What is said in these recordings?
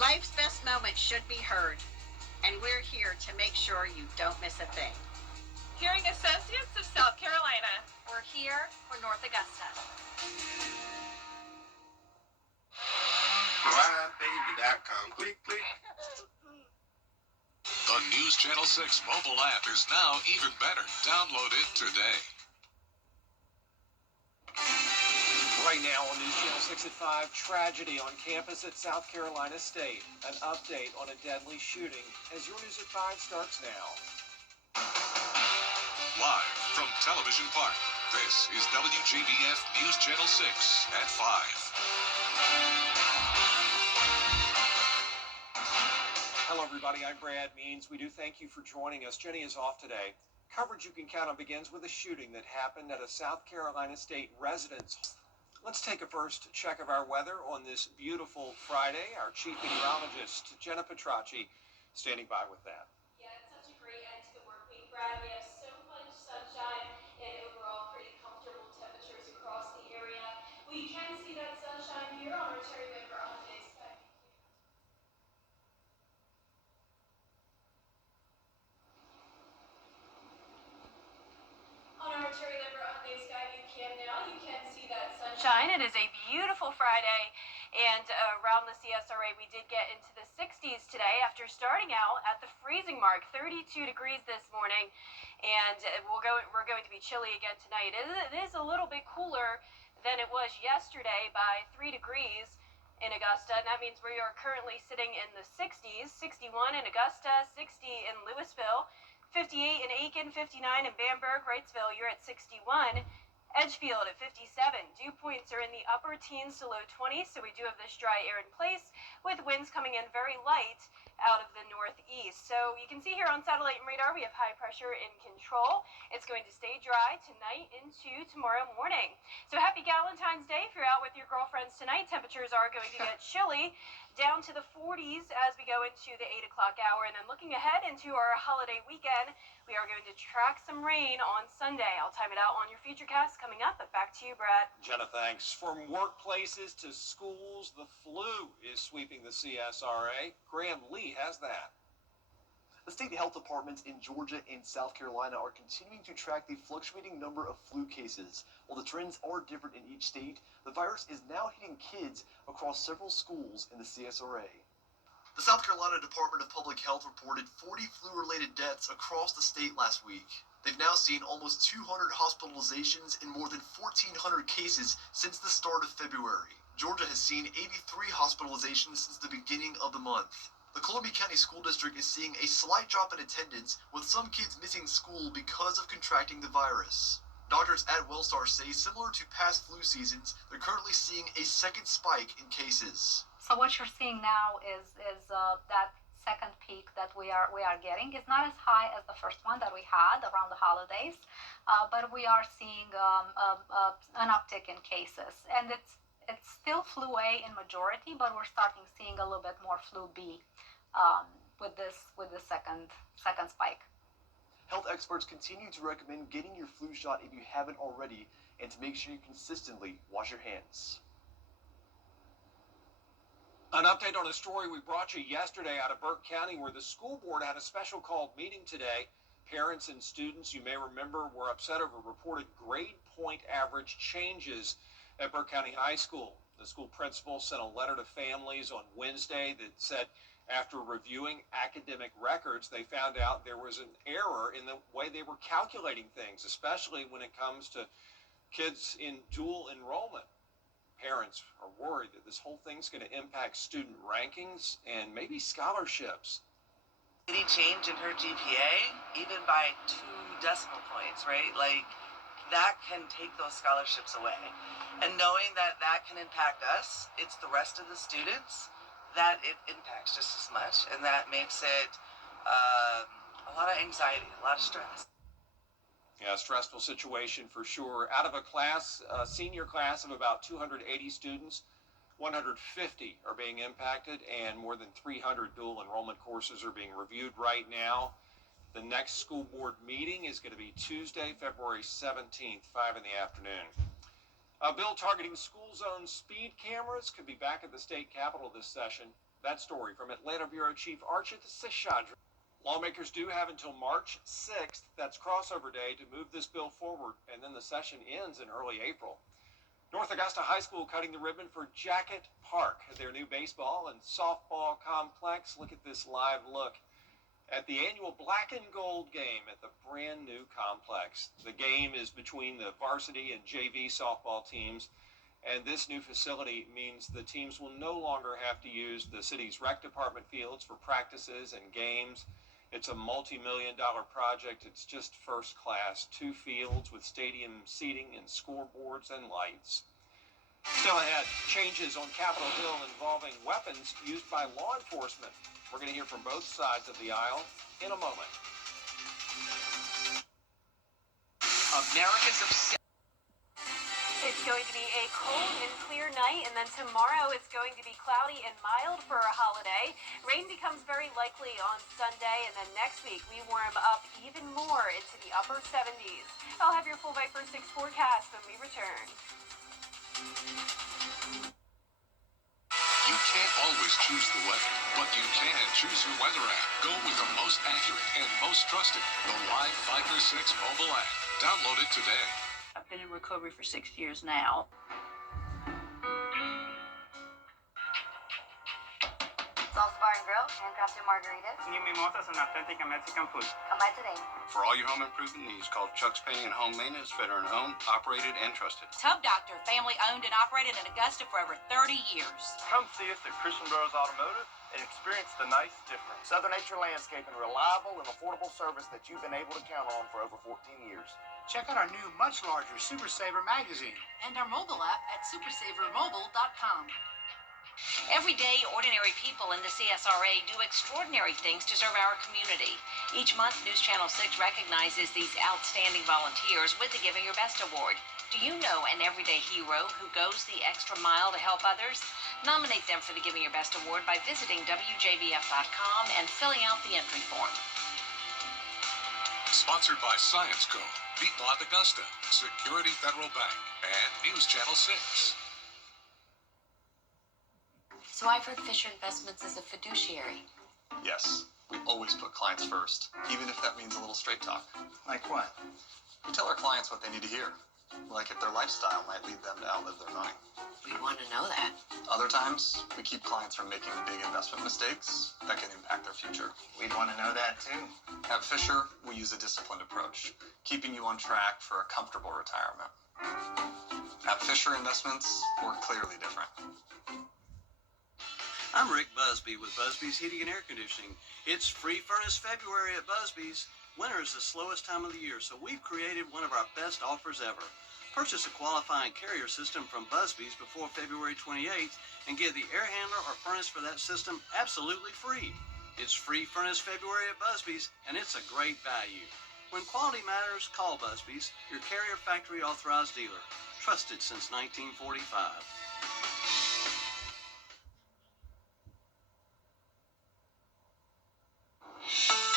Life's best moments should be heard, and we're here to make sure you don't miss a thing. Hearing Associates of South Carolina. We're here for North Augusta. WJBF.com. Click, click. The News Channel 6 mobile app is now even better. Download it today. Right now on News Channel 6 at 5, tragedy on campus at South Carolina State. An update on a deadly shooting as your News at 5 starts now. Live from Television Park, this is WJBF News Channel 6 at 5. Hello, everybody. I'm Brad Means. We do thank you for joining us. Jenny is off today. Coverage you can count on begins with a shooting that happened at a South Carolina State residence. Let's take a first check of our weather on this beautiful Friday. Our chief meteorologist, Jenna Petracci, standing by with that. Yeah, it's such a great end to the work week, Brad. We have so much sunshine and overall pretty comfortable temperatures across the area. We can see that sunshine here on our Terry Member on today's sky. On our Terry Member on today's sky view cam now, you can see that sunshine. It is a beautiful Friday, and around the CSRA we did get into the 60s today after starting out at the freezing mark, 32 degrees this morning, and we're going to be chilly again tonight. It is a little bit cooler than it was yesterday by 3 degrees in Augusta, and that means we are currently sitting in the 60s, 61 in Augusta, 60 in Louisville, 58 in Aiken, 59 in Bamberg, Wrightsville, you're at 61. Edgefield at 57. Dew points are in the upper teens to low 20s, so we do have this dry air in place with winds coming in very light out of the northeast. So you can see here on satellite and radar we have high pressure in control. It's going to stay dry tonight into tomorrow morning. So happy Valentine's Day if you're out with your girlfriends tonight. Temperatures are going to get chilly down to the 40s as we go into the 8 o'clock hour. And then looking ahead into our holiday weekend, we are going to track some rain on Sunday. I'll time it out on your futurecast coming up, but back to you, Brad. Jenna, thanks. From workplaces to schools, the flu is sweeping the CSRA. Graham Lee has that. The state health departments in Georgia and South Carolina are continuing to track the fluctuating number of flu cases. While the trends are different in each state, the virus is now hitting kids across several schools in the CSRA. The South Carolina Department of Public Health reported 40 flu-related deaths across the state last week. They've now seen almost 200 hospitalizations and more than 1,400 cases since the start of February. Georgia has seen 83 hospitalizations since the beginning of the month. The Columbia County School District is seeing a slight drop in attendance, with some kids missing school because of contracting the virus. Doctors at Wellstar say, similar to past flu seasons, they're currently seeing a second spike in cases. So what you're seeing now is that second peak that we are getting is not as high as the first one that we had around the holidays, but we are seeing an uptick in cases, and it's still flu A in majority, but we're starting seeing a little bit more flu B with the second spike. Health experts continue to recommend getting your flu shot if you haven't already, and to make sure you consistently wash your hands. An update on a story we brought you yesterday out of Burke County, where the school board had a special called meeting today. Parents and students, you may remember, were upset over reported grade point average changes at Burke County High School. The school principal sent a letter to families on Wednesday that said after reviewing academic records, they found out there was an error in the way they were calculating things, especially when it comes to kids in dual enrollment. Parents are worried that this whole thing's going to impact student rankings and maybe scholarships. Any change in her GPA, even by 2 decimal points, right? Like, that can take those scholarships away. And knowing that that can impact us, it's the rest of the students that it impacts just as much, and that makes it a lot of anxiety, a lot of stress. Yeah, stressful situation for sure. Out of a class, a senior class of about 280 students, 150 are being impacted, and more than 300 dual enrollment courses are being reviewed right now. The next school board meeting is going to be Tuesday, February 17th, 5 in the afternoon. A bill targeting school zone speed cameras could be back at the state capitol this session. That story from Atlanta Bureau Chief Archit Seshadri. Lawmakers do have until March 6th, that's crossover day, to move this bill forward, and then the session ends in early April. North Augusta High School cutting the ribbon for Jacket Park, their new baseball and softball complex. Look at this live look at the annual Black and Gold game at the brand new complex. The game is between the varsity and JV softball teams, and this new facility means the teams will no longer have to use the city's rec department fields for practices and games. It's a multi-million-dollar project. It's just first class. 2 fields with stadium seating and scoreboards and lights. Still ahead, changes on Capitol Hill involving weapons used by law enforcement. We're going to hear from both sides of the aisle in a moment. America's obsessed. It's going to be a cold and clear night, and then tomorrow it's going to be cloudy and mild for a holiday. Rain becomes very likely on Sunday, and then next week we warm up even more into the upper 70s. I'll have your full Viper 6 forecast when we return. You can't always choose the weather, but you can choose your weather app. Go with the most accurate and most trusted, the Live Viper 6 mobile app. Download it today. I've been in recovery for 6 years now. Salsa Bar and Grill, handcrafted margaritas. New mimosas and authentic Mexican food. Come by today. For all your home improvement needs, call Chuck's Painting and Home Maintenance, veteran-owned, operated, and trusted. Tub Doctor, family owned and operated in Augusta for over 30 years. Come see us at Christian Brothers Automotive and experience the nice difference. Southern Nature Landscaping, reliable and affordable service that you've been able to count on for over 14 years. Check out our new, much larger Super Saver magazine And our mobile app at supersavermobile.com. Every day, ordinary people in the CSRA do extraordinary things to serve our community. Each month, News Channel 6 recognizes these outstanding volunteers with the Giving Your Best Award. Do you know an everyday hero who goes the extra mile to help others? Nominate them for the Giving Your Best Award by visiting WJBF.com and filling out the entry form. Sponsored by Science Co., Beat Lot Augusta, Security Federal Bank, and News Channel 6. So I've heard Fisher Investments is a fiduciary. Yes, we always put clients first, even if that means a little straight talk. Like what? We tell our clients what they need to hear, like if their lifestyle might lead them to outlive their money. We want to know that. Other times, we keep clients from making big investment mistakes that can impact their future. We'd want to know that too. At Fisher, we use a disciplined approach, keeping you on track for a comfortable retirement. At Fisher Investments, we're clearly different. I'm Rick Busby with Busby's Heating and Air Conditioning. It's Free Furnace February at Busby's. Winter is the slowest time of the year, so we've created one of our best offers ever. Purchase a qualifying carrier system from Busby's before February 28th and get the air handler or furnace for that system absolutely free. It's Free Furnace February at Busby's, and it's a great value. When quality matters, call Busby's, your carrier factory authorized dealer. Trusted since 1945.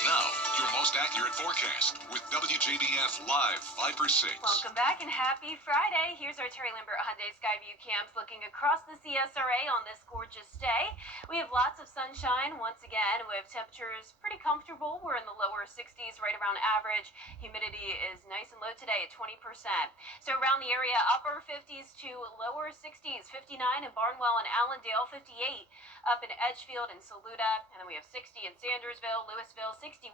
Now, your most accurate forecast with WJBF Live Viper 6. Welcome back and happy Friday. Here's our Terry Lambert Hyundai Skyview cams looking across the CSRA on this gorgeous day. We have lots of sunshine once again. We have temperatures pretty comfortable. We're in the lower 60s, right around average. Humidity is nice and low today at 20%. So around the area, upper 50s to lower 60s, 59 in Barnwell and Allendale, 58 up in Edgefield and Saluda, and then we have 60 in Sandersville, Louisville, 61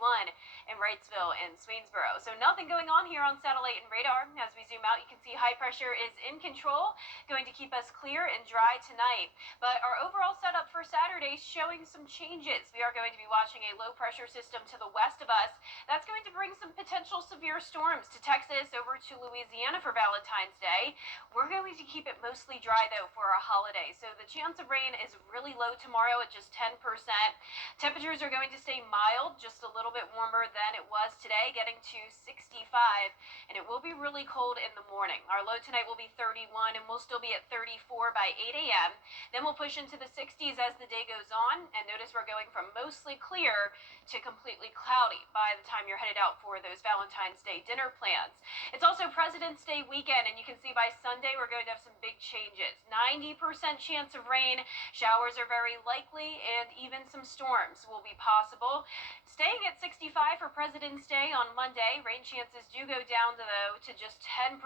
in Wrightsville and Swainsboro. So nothing going on here on satellite and radar. As we zoom out, you can see high pressure is in control, going to keep us clear and dry tonight. But our overall setup for Saturday is showing some changes. We are going to be watching a low pressure system to the west of us. That's going to bring some potential severe storms to Texas over to Louisiana for Valentine's Day. We're going to keep it mostly dry though for our holiday. So the chance of rain is really low tomorrow at just 10%. Temperatures are going to stay mild, just a little bit warmer than it was today, getting to 65, and it will be really cold in the morning. Our low tonight will be 31, and we'll still be at 34 by 8 a.m. Then we'll push into the 60s as the day goes goes on. And notice we're going from mostly clear to completely cloudy by the time you're headed out for those Valentine's Day dinner plans. It's also President's Day weekend, and you can see by Sunday we're going to have some big changes. 90% chance of rain, showers are very likely, and even some storms will be possible. Staying at 65 for President's Day on Monday. Rain chances do go down, though, to just 10%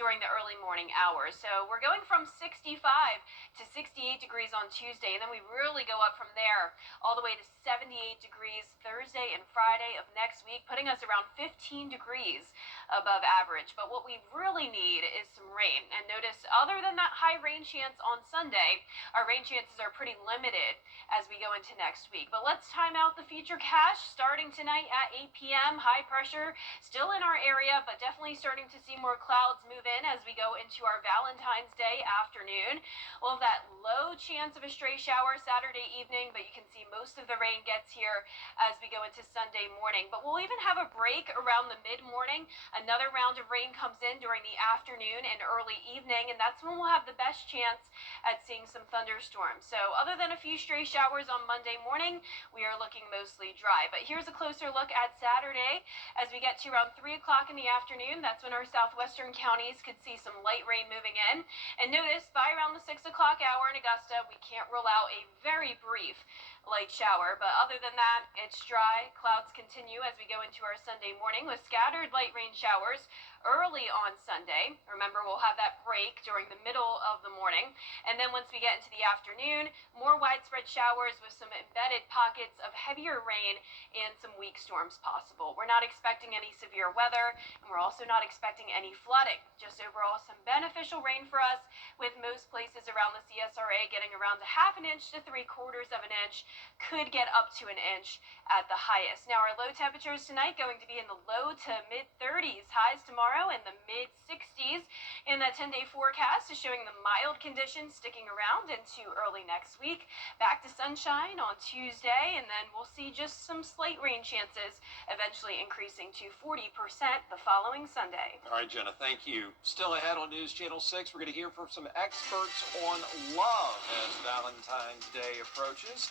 during the early morning hours. So we're going from 65 to 68 degrees on Tuesday, and then we really go up from there all the way to 78 degrees Thursday and Friday of next week, putting us around 15 degrees above average. But what we really need is some rain. And notice, other than that high rain chance on Sunday, our rain chances are pretty limited as we go into next week. But let's time out the future cache starting tonight at 8 p.m. High pressure still in our area, but definitely starting to see more clouds move in as we go into our Valentine's Day afternoon. We'll have that low chance of a stray shower Saturday evening, but you can see most of the rain gets here as we go into Sunday morning. But we'll even have a break around the mid-morning. Another round of rain comes in during the afternoon and early evening, and that's when we'll have the best chance at seeing some thunderstorms. So other than a few stray showers on Monday morning, we are looking mostly dry. But here's a closer look at Saturday as we get to around 3 o'clock in the afternoon. That's when our southwestern counties could see some light rain moving in. And notice by around the 6 o'clock hour in Augusta, we can't rule out a very brief light shower. But other than that, it's dry. Clouds continue as we go into our Sunday morning with scattered light rain showers early on Sunday. Remember, we'll have that break during the middle of the morning. And then once we get into the afternoon, more widespread showers with some embedded pockets of heavier rain and some weak storms possible. We're not expecting any severe weather, and we're also not expecting any flooding. Just overall some beneficial rain for us, with most places around the CSRA getting around a half an inch to 3/4 of an inch, could get up to an inch at the highest. Now our low temperatures tonight going to be in the low to mid 30s, highs tomorrow in the mid 60s, and that 10-day forecast is showing the mild conditions sticking around into early next week. Back to sunshine on Tuesday, and then we'll see just some slight rain chances eventually increasing to 40% the following Sunday. All right, Jenna, thank you. Still ahead on News Channel 6, we're going to hear from some experts on love as Valentine's Day approaches.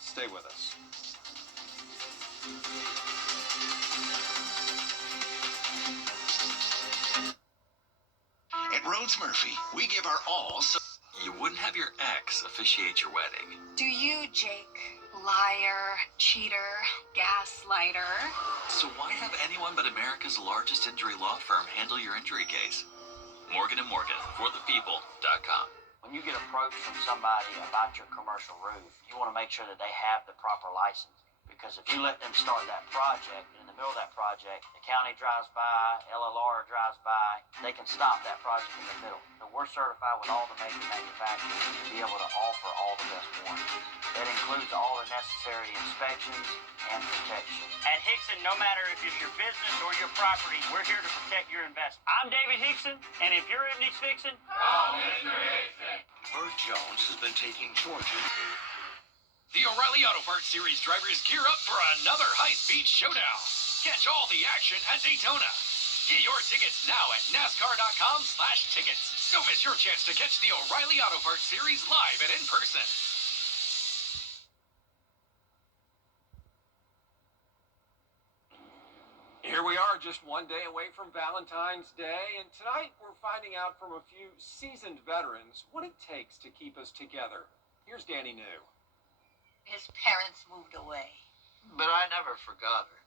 Stay with us. At Rhodes Murphy, we give our all so you wouldn't have your ex officiate your wedding. Do you, Jake? Liar, cheater, gaslighter. So why have anyone but America's largest injury law firm handle your injury case? Morgan & Morgan, forthepeople.com. When you get approached from somebody about your commercial roof, you want to make sure that they have the proper license. Because if you let them start that project, in the middle of that project, the county drives by, LLR drives by, they can stop that project in the middle. So we're certified with all the major manufacturers to be able to offer all the best warranties. That includes all the necessary inspections and protection. At Hickson, no matter if it's your business or your property, we're here to protect your investment. I'm David Hickson, and if your roof needs fixing, call Mr. Hickson. Burt Jones has been taking Georgia. The O'Reilly Auto Parts Series drivers gear up for another high-speed showdown. Catch all the action at Daytona. Get your tickets now at NASCAR.com/tickets. Don't miss your chance to catch the O'Reilly Auto Parts Series live and in person. Here we are, just one day away from Valentine's Day, and tonight we're finding out from a few seasoned veterans what it takes to keep us together. Here's Danny New. His parents moved away. But I never forgot her.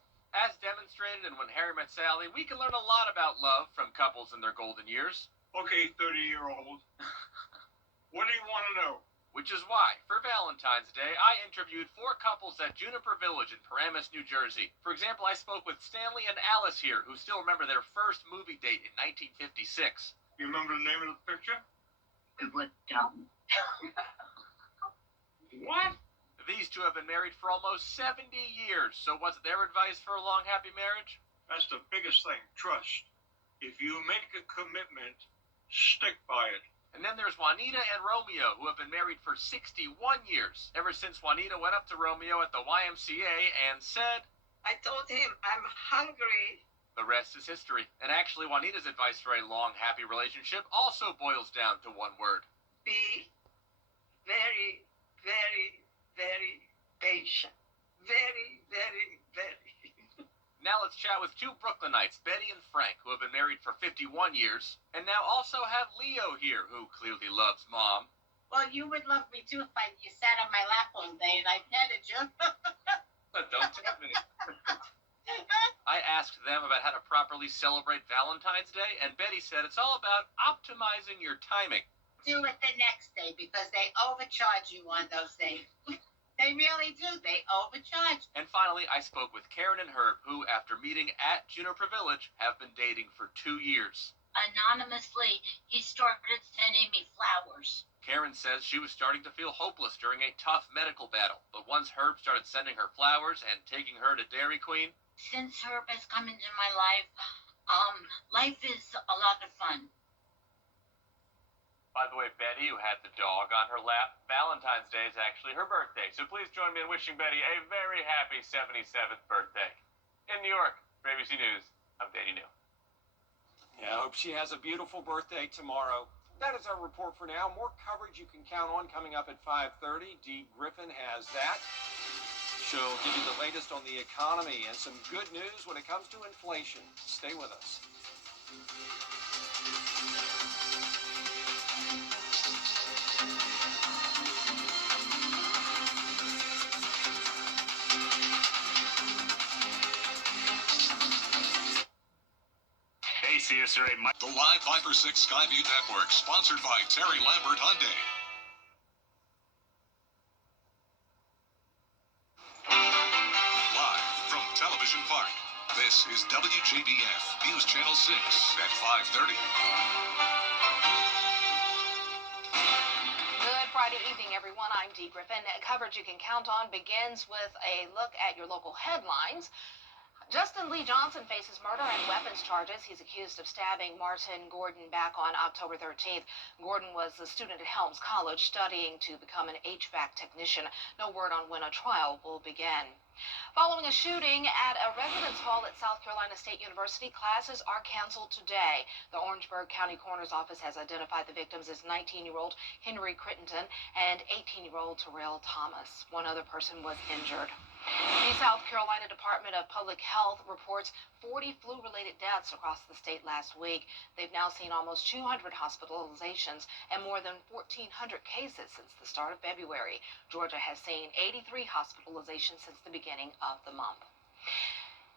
As demonstrated in When Harry Met Sally, we can learn a lot about love from couples in their golden years. Okay, 30-year-old. What do you want to know? Which is why, for Valentine's Day, I interviewed 4 couples at Juniper Village in Paramus, New Jersey. For example, I spoke with Stanley and Alice here, who still remember their first movie date in 1956. You remember the name of the picture? It was dumb. What? These two have been married for almost 70 years. So what's their advice for a long, happy marriage? That's the biggest thing, trust. If you make a commitment, stick by it. And then there's Juanita and Romeo, who have been married for 61 years. Ever since Juanita went up to Romeo at the YMCA and said, I told him, I'm hungry. The rest is history. And actually, Juanita's advice for a long, happy relationship also boils down to one word. Be very, very chat with two Brooklynites, Betty and Frank, who have been married for 51 years, and now also have Leo here, who clearly loves Mom. Well, you would love me too if you sat on my lap one day and I petted you. Don't tempt me. I asked them about how to properly celebrate Valentine's Day, and Betty said it's all about optimizing your timing. Do it the next day because they overcharge you on those days. They really do. They overcharge. And finally, I spoke with Karen and Herb, who, after meeting at Juniper Village, have been dating for 2 years. Anonymously, he started sending me flowers. Karen says she was starting to feel hopeless during a tough medical battle, but once Herb started sending her flowers and taking her to Dairy Queen... Since Herb has come into my life, life is a lot of fun. By the way, Betty, who had the dog on her lap, Valentine's Day is actually her birthday, so please join me in wishing Betty a very happy 77th birthday. In New York, for ABC News, I'm Danny New. Yeah, I hope she has a beautiful birthday tomorrow. That is our report for now. More coverage you can count on coming up at 5:30. Dee Griffin has that. She'll give you the latest on the economy and some good news when it comes to inflation. Stay with us. Hey, CSRA. The Live 5/6 Skyview Network, sponsored by Terry Lambert Hyundai. Live from Television Park, this is WJBF News Channel 6 at 5:30. Good Friday evening, everyone. I'm Dee Griffin. Coverage you can count on begins with a look at your local headlines. Justin Lee Johnson faces murder and weapons charges. He's accused of stabbing Martin Gordon back on October 13th. Gordon was a student at Helms College studying to become an HVAC technician. No word on when a trial will begin. Following a shooting at a residence hall at South Carolina State University, classes are canceled today. The Orangeburg County Coroner's Office has identified the victims as 19-year-old Henry Crittenton and 18-year-old Terrell Thomas. One other person was injured. The South Carolina Department of Public Health reports 40 flu-related deaths across the state last week. They've now seen almost 200 hospitalizations and more than 1,400 cases since the start of February. Georgia has seen 83 hospitalizations since the beginning of the month.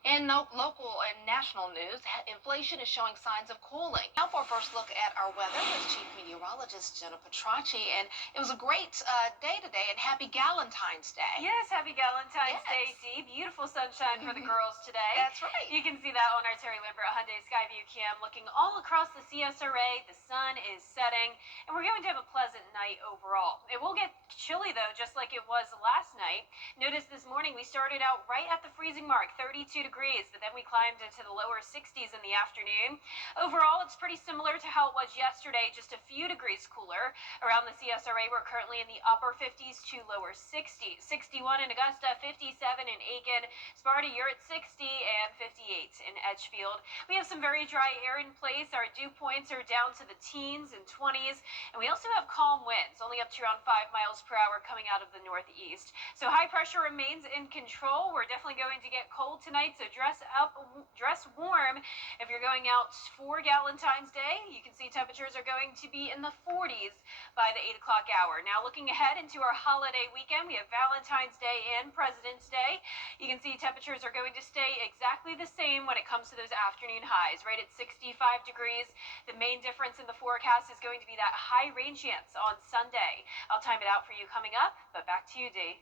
In local and national news, inflation is showing signs of cooling. Now for our first look at our weather with Chief Meteorologist Jenna Petracci. And it was a great day today, and happy Galentine's Day. Yes, happy Galentine's Day, Dee. Beautiful sunshine for the girls today. That's right. You can see that on our Terry Lambert Hyundai Skyview cam. Looking all across the CSRA, the sun is setting, and we're going to have a pleasant night overall. It will get chilly, though, just like it was last night. Notice this morning we started out right at the freezing mark, 32 degrees, but then we climbed into the lower 60s in the afternoon. Overall, it's pretty similar to how it was yesterday, just a few degrees cooler. Around the CSRA, we're currently in the upper 50s to lower 60s. 61 in Augusta, 57 in Aiken. Sparta, you're at 60 and 58 in Edgefield. We have some very dry air in place. Our dew points are down to the teens and 20s, and we also have calm winds, only up to around 5 miles per hour coming out of the northeast. So high pressure remains in control. We're definitely going to get cold tonight, so dress up, dress warm. If you're going out for Galentine's Day, you can see temperatures are going to be in the 40s by the 8 o'clock hour. Now looking ahead into our holiday weekend, we have Valentine's Day and President's Day. You can see temperatures are going to stay exactly the same when it comes to those afternoon highs, right at 65 degrees. The main difference in the forecast is going to be that high rain chance on Sunday. I'll time it out for you coming up, but back to you, Dee.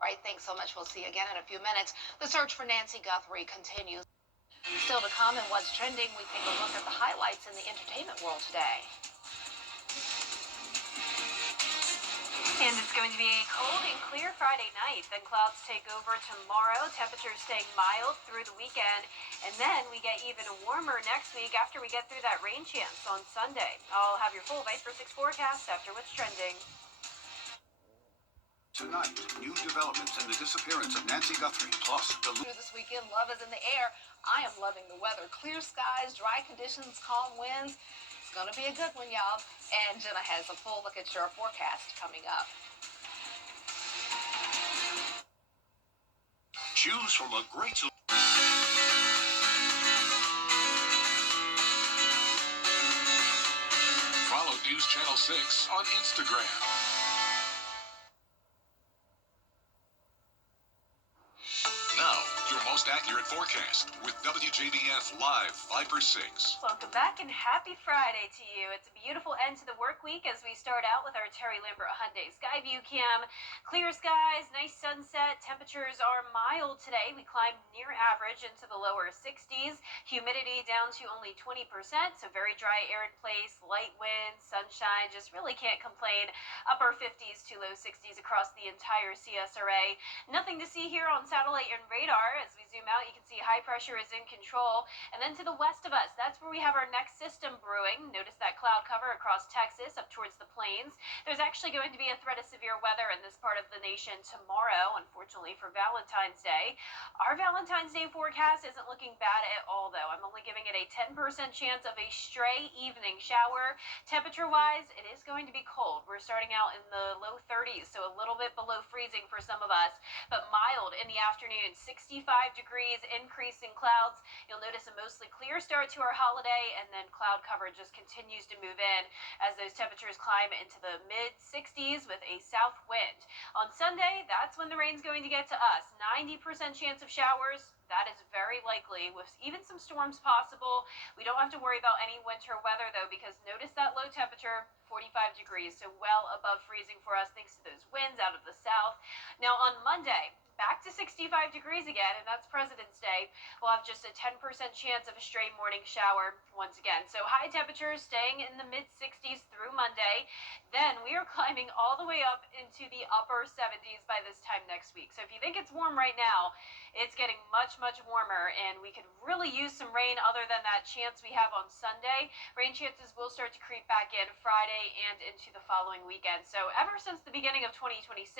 All right, thanks so much. We'll see you again in a few minutes. The search for Nancy Guthrie continues. Still to come and what's trending, we take a look at the highlights in the entertainment world today. And it's going to be a cold and clear Friday night. Then clouds take over tomorrow. Temperatures staying mild through the weekend. And then we get even warmer next week after we get through that rain chance on Sunday. I'll have your full 5-for-6 forecast after what's trending. Tonight, new developments in the disappearance of Nancy Guthrie, plus the... This weekend, love is in the air. I am loving the weather. Clear skies, dry conditions, calm winds. It's going to be a good one, y'all. And Jenna has a full look at your forecast coming up. Choose from a great... Channel 6 on Instagram. Now, your most accurate forecast with WJBF Live Viper 6. Welcome back and happy Friday to you. It's a beautiful end to the work week as we start out with our Terry Lambert Hyundai Skyview Cam. Clear skies, nice sunset. Temperatures are mild today. We climbed near average into the lower 60s. Humidity down to only 20%, so very dry air in place. Light wind, sunshine, just really can't complain. Upper 50s to low 60s across the entire CSRA. Nothing to see here on satellite and radar. As we zoom out, you can see high pressure is in control. And then to the west of us, that's where we have our next system brewing. Notice that cloud cover across Texas up towards the plains. There's actually going to be a threat of severe weather in this part of the nation tomorrow, unfortunately for Valentine's Day. Our Valentine's Day forecast isn't looking bad at all, though. I'm only giving it a 10% chance of a stray evening shower. Temperature-wise, it is going to be cold. We're starting out in the low 30s, so a little bit below freezing for some of us, but mild in the afternoon. 65 degrees, increasing clouds. You'll notice a mostly clear start to our holiday, and then cloud cover just continues to move in as those temperatures climb into the mid-60s with a south wind. On Sunday, that's when the rain's going to get to us. 90% chance of showers. That is very likely, with even some storms possible. We don't have to worry about any winter weather, though, because notice that low temperature, 45 degrees, so well above freezing for us thanks to those winds out of the south. Now, on Monday, back to 65 degrees again, and that's President's Day. We'll have just a 10% chance of a stray morning shower once again. So high temperatures staying in the mid-60s through Monday. Then we are climbing all the way up into the upper 70s by this time next week. So if you think it's warm right now, it's getting much, much warmer, and we could really use some rain other than that chance we have on Sunday. Rain chances will start to creep back in Friday and into the following weekend. So ever since the beginning of 2026,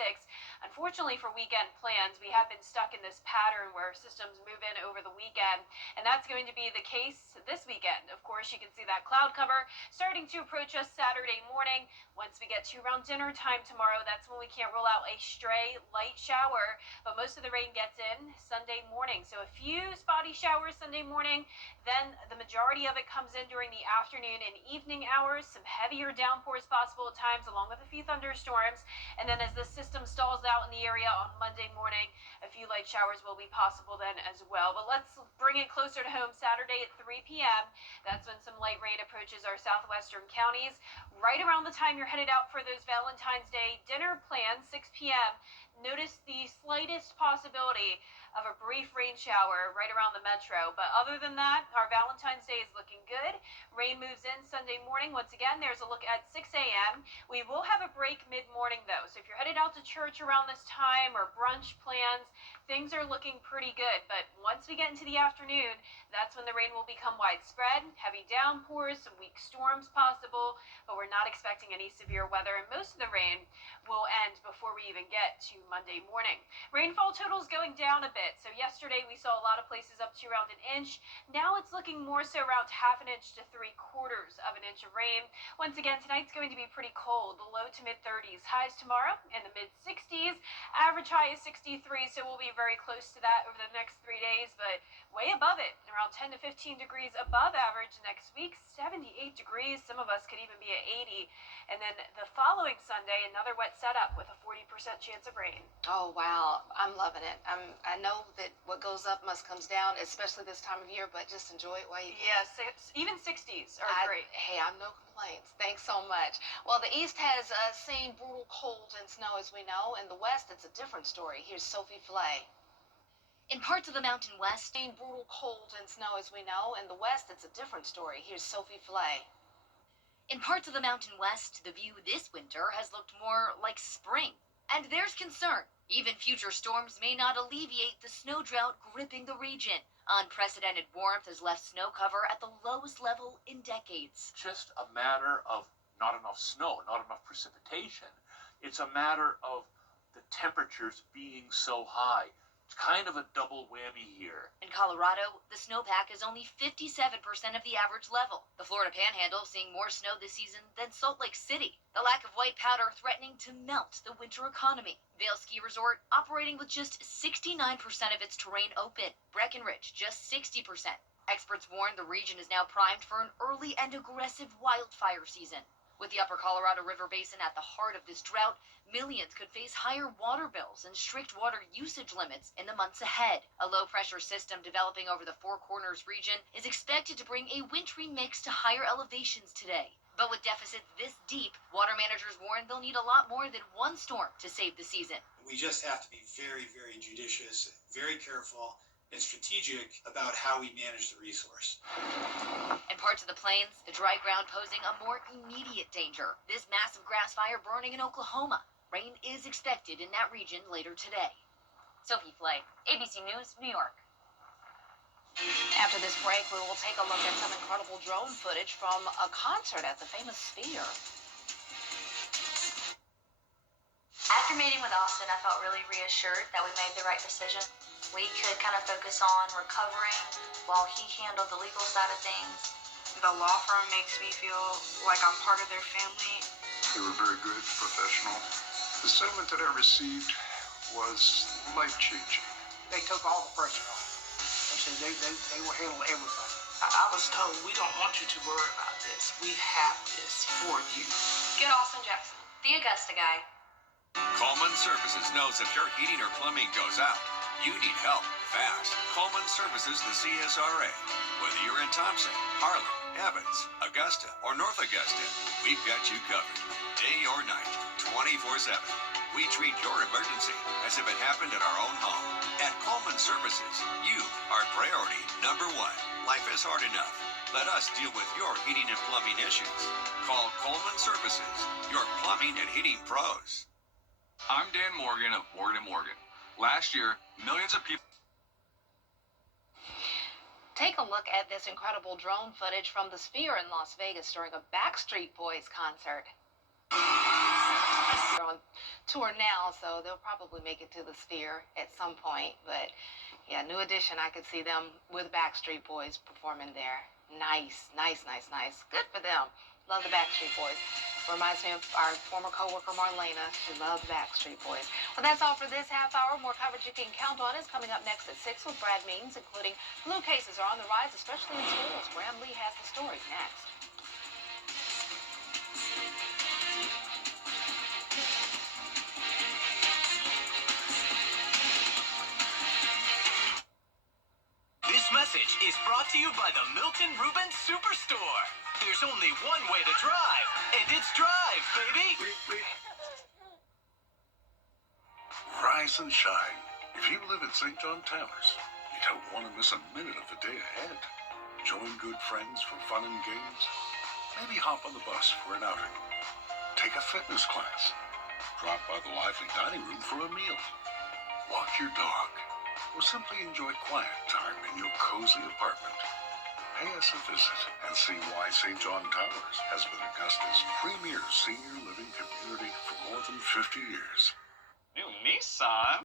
unfortunately for weekend plans, we have been stuck in this pattern where systems move in over the weekend, and that's going to be the case this weekend. Of course, you can see that cloud cover starting to approach us Saturday morning. Once we get to around dinner time tomorrow, that's when we can't rule out a stray light shower, but most of the rain gets in Sunday morning. So a few spotty showers Sunday morning, then the majority of it comes in during the afternoon and evening hours. Some heavier downpours possible at times, along with a few thunderstorms. And then as the system stalls out in the area on Monday morning, a few light showers will be possible then as well. But let's bring it closer to home. Saturday at 3 p.m. That's when some light rain approaches our southwestern counties. Right around the time you're headed out for those Valentine's Day dinner plans, 6 p.m., notice the slightest possibility of a brief rain shower right around the metro. But other than that, our Valentine's Day is looking good. Rain moves in Sunday morning. Once again, there's a look at 6 a.m. We will have a break mid-morning, though. So if you're headed out to church around this time or brunch plans, things are looking pretty good. But once we get into the afternoon, that's when the rain will become widespread. Heavy downpours, some weak storms possible, but we're not expecting any severe weather. And most of the rain will end before we even get to Monday morning. Rainfall totals going down a bit. So yesterday we saw a lot of places up to around an inch. Now it's looking more so around half an inch to 3/4 of an inch of rain. Once again, tonight's going to be pretty cold. The low to mid 30s. Highs tomorrow in the mid 60s. Average high is 63, so we'll be very close to that over the next 3 days, but way above it, around 10 to 15 degrees above average next week. 78 degrees. Some of us could even be at 80. And then the following Sunday, another wet setup with a 40% chance of rain. Oh, wow. I'm loving it. I know that what goes up must comes down, especially this time of year, but just enjoy it while you can. Yes, even 60s are great. Hey, I'm no complaints. Thanks so much. Well, the East has seen brutal cold and snow, as we know. In the West, it's a different story. Here's Sophie Flay. In parts of the Mountain West, Seen brutal cold and snow, as we know. In the West, it's a different story. Here's Sophie Flay. In parts of the Mountain West, the view this winter has looked more like spring. And there's concern. Even future storms may not alleviate the snow drought gripping the region. Unprecedented warmth has left snow cover at the lowest level in decades. Just a matter of not enough snow, not enough precipitation. It's a matter of the temperatures being so high. It's kind of a double whammy here. In Colorado, the snowpack is only 57% of the average level. The Florida Panhandle seeing more snow this season than Salt Lake City. The lack of white powder threatening to melt the winter economy. Vail Ski Resort operating with just 69% of its terrain open. Breckenridge just 60%. Experts warn the region is now primed for an early and aggressive wildfire season. With the upper Colorado River Basin at the heart of this drought, millions could face higher water bills and strict water usage limits in the months ahead. A low-pressure system developing over the Four Corners region is expected to bring a wintry mix to higher elevations today. But with deficits this deep, water managers warn they'll need a lot more than one storm to save the season. We just have to be very, very judicious, very careful, and strategic about how we manage the resource. In parts of the plains, the dry ground posing a more immediate danger. This massive grass fire burning in Oklahoma. Rain is expected in that region later today. Sophie Flay, ABC News, New York. After this break, we will take a look at some incredible drone footage from a concert at the famous Sphere. After meeting with Austin, I felt really reassured that we made the right decision. We could kind of focus on recovering while he handled the legal side of things. The law firm makes me feel like I'm part of their family. They were very good, professional. The settlement that I received was life-changing. They took all the pressure off. They said they will handle everything. I was told, we don't want you to worry about this. We have this for you. Get Austin Jackson, the Augusta guy. Coleman Services knows if your heating or plumbing goes out, you need help fast. Coleman Services, the CSRA. Whether you're in Thompson, Harlan, Evans, Augusta, or North Augusta, we've got you covered. Day or night, 24/7. We treat your emergency as if it happened at our own home. At Coleman Services, you are priority number one. Life is hard enough. Let us deal with your heating and plumbing issues. Call Coleman Services, your plumbing and heating pros. I'm Dan Morgan of Morgan & Morgan. Last year, millions of people... Take a look at this incredible drone footage from the Sphere in Las Vegas during a Backstreet Boys concert. They're on tour now, so they'll probably make it to the Sphere at some point. But yeah, New Edition, I could see them with Backstreet Boys performing there. Nice, nice, nice, nice. Good for them. Love the Backstreet Boys. Reminds me of our former co-worker Marlena. She loves Backstreet Boys. Well, that's all for this half hour. More coverage you can count on is coming up next at 6 with Brad Means, including flu cases are on the rise, especially in schools. Graham Lee has the story next. This message is brought to you by the Milton Rubens Superstore. There's only one way to drive, and it's drive, baby! Rise and shine. If you live at St. John Towers, you don't want to miss a minute of the day ahead. Join good friends for fun and games. Maybe hop on the bus for an outing. Take a fitness class. Drop by the lively dining room for a meal. Walk your dog. Or simply enjoy quiet time in your cozy apartment. Pay us a visit and see why St. John Towers has been Augusta's premier senior living community for more than 50 years. New Nissan?